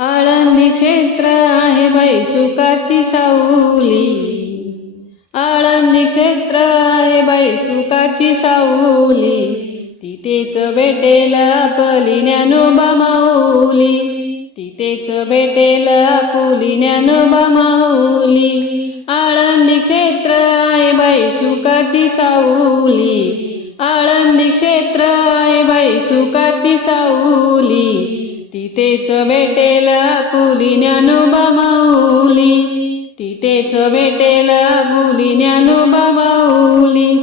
आळंदी क्षेत्र आहे बाई सुखाची सावली. आळंदी क्षेत्र आहे बाई सुखाची सावली. तिथेच भेटेल आपली ज्ञानोबा माऊली. तिथेच भेटेल आपली ज्ञानोबा माऊली. आळंदी क्षेत्र आहे बाई सुखाची सावली. आळंदी क्षेत्र आहे बाई सुखाची सावली तिथेच भेटेल आपुली ज्ञानोबा माऊली. तिथेच भेटेल आपुली ज्ञानोबा माऊली.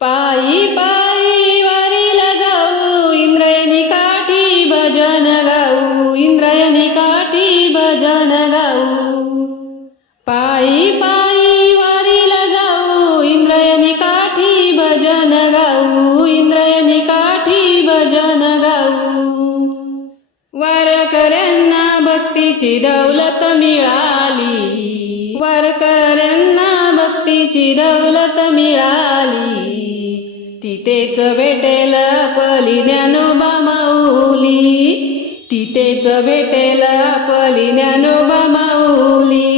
पायी पायी वारीला जाऊ इंद्रायणी काठी भजन गाऊ इंद्रायणी काठी भजन गाऊ. पायी पायी भक्तीची दौलत मिळाली. वारकऱ्यांना भक्तीची दौलत मिळाली. तिथेच भेटेल पली ज्ञानोबा माऊली. तिथेच भेटेल पली ज्ञानोबा माऊली.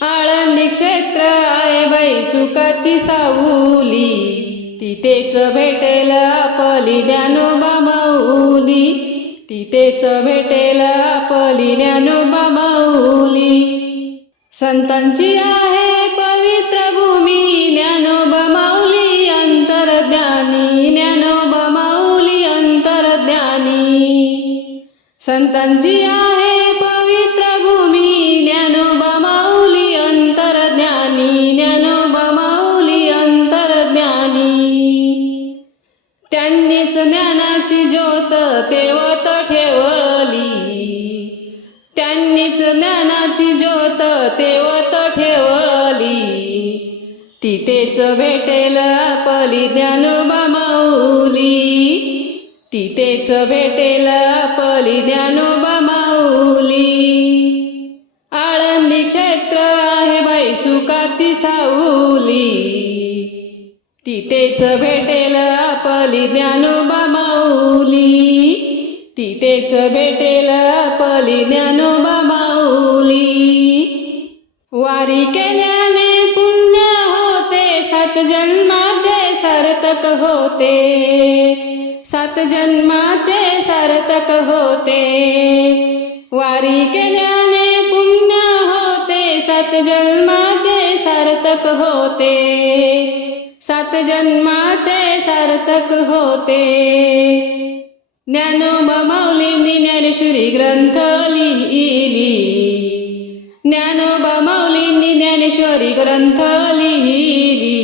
आळंदी क्षेत्र आहे बाई सुखाची सावली. तिथेच भेटेल पली ज्ञानोबा तिथेच भेटेल पली ज्ञानोबा माऊली संतांची आहे पवित्र भूमी ज्ञानोबा माऊली अंतरज्ञानी ज्ञानोबा माऊली अंतरज्ञानी. संतांची आहे त्यांनीच ज्ञानाची ज्योत तेवत ठेवली. त्यांनीच ज्ञानाची ज्योत तेवत ठेवली. तिथेच भेटेल आपली ज्ञानोबा माऊली तिथेच भेटेल आपली ज्ञानोबा माऊली आळंदी क्षेत्र आहे बाई सुखाची सावली. तिथेच भेटेल आपली ज्ञानोबा माऊली. तिथेच भेटेल आपली ज्ञानोबा माऊली. वारी केल्याने पुण्य होते सात जन्माचे सार्थक होते. सात जन्माचे सार्थक होते. वारी केल्याने पुण्य होते सात जन्माचे सार्थक होते. सात जन्माचे सार्थक होते. ज्ञानोबा माऊलींनी ज्ञानेश्वरी ग्रंथ लिहिली. ज्ञानोबा माऊलींनी ज्ञानेश्वरी ग्रंथ लिहिली.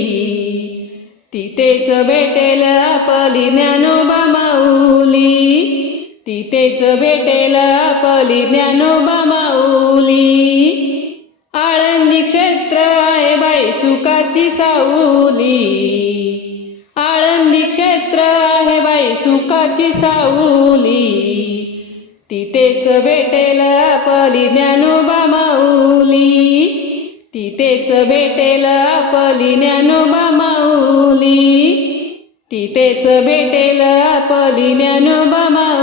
तिथेच भेटेल आपली ज्ञानोबा माऊली. तिथेच भेटेल आपली ज्ञानोबा माऊली. सुखाची साऊली आळंदी क्षेत्र आहे बाई सुखाची साऊली तिथेच भेटेल आपली ज्ञानोबा माऊली. तिथेच भेटेल आपली ज्ञानोबा माऊली. तिथेच भेटेल आपली ज्ञानोबा माऊली.